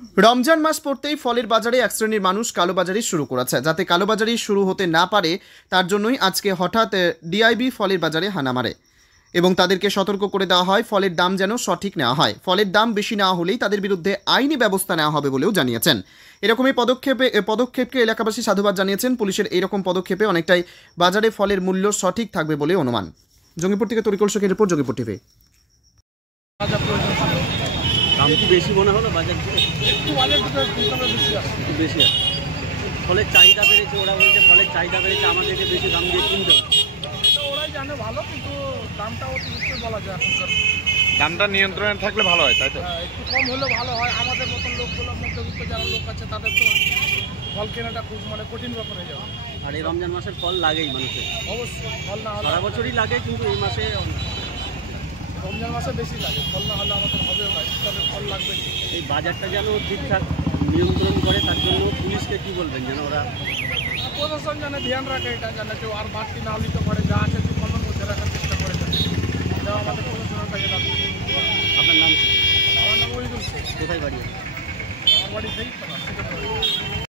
রমজান মাস পড়তেই ফলের বাজারে এক শ্রেণীর মানুষ কালোবাজারি শুরু করেছে। যাতে কালোবাজারি শুরু হতে না পারে তার জন্যই আজকে হঠাৎ ডিআইবি ফলের বাজারে হানা মারে এবং তাদেরকে সতর্ক করে দেওয়া হয় ফলের দাম যেন সঠিক নেওয়া হয়। ফলের দাম বেশি নেওয়া হলেই তাদের বিরুদ্ধে আইনি ব্যবস্থা নেওয়া হবে বলেও জানিয়েছেন। এরকমই পদক্ষেপকে এলাকাবাসী সাধুবাদ জানিয়েছেন। পুলিশের এইরকম পদক্ষেপে অনেকটাই বাজারে ফলের মূল্য সঠিক থাকবে বলে অনুমান। জঙ্গিপুর থেকে তরিকুল শেখের রিপোর্ট, জঙ্গিপুর টিভি। দাম কি বেশি মনে হলো বাজার থেকে? একটু বাজার বেশি আছে, একটু বেশি আছে। ফলের চাহিদা বেড়েছে, ওরা বলছে ফলের চাহিদা বেড়েছে, আমাদেরকে বেশি দাম দিয়ে কিনতে হবে। এটা ওরাই জানে ভালো, কিন্তু দামটা অতিরিক্ত বলা যায় এখনকার। দামটা নিয়ন্ত্রণে থাকলে ভালো হয়, তাই তো? একটু কম হলে ভালো হয়। আমাদের মতন লোকগুলো, মধ্যবিত্ত যারা লোক আছে, তাদের তো ফল কেনাটা খুব কঠিন ব্যাপার হয়ে যাবে। আর এই রমজান মাসের ফল লাগেই মানুষের, অবশ্যই ফল না হলে সারা বছরই লাগে, কিন্তু এই মাসে রমজান মাসে বেশি লাগে। ফল না হলে আমাদের হবেও না, তবে ফল লাগবে। এই বাজারটা যেন ঠিকঠাক নিয়ন্ত্রণ করে, তার জন্য পুলিশকে কি বলবেন যেন ওরা? প্রশাসন যেন ধ্যান রাখে, এটা যেন কেউ আর বাড়তি না হলে তো করে, যা আছে কমের মধ্যে রাখার চেষ্টা করে। এটা আমাদের প্রশাসনের কাছে দাবি। আপনার নাম? আমার নাম ওইদুল শেখ। কোথায় বাড়ি? আমার বাড়ি সেই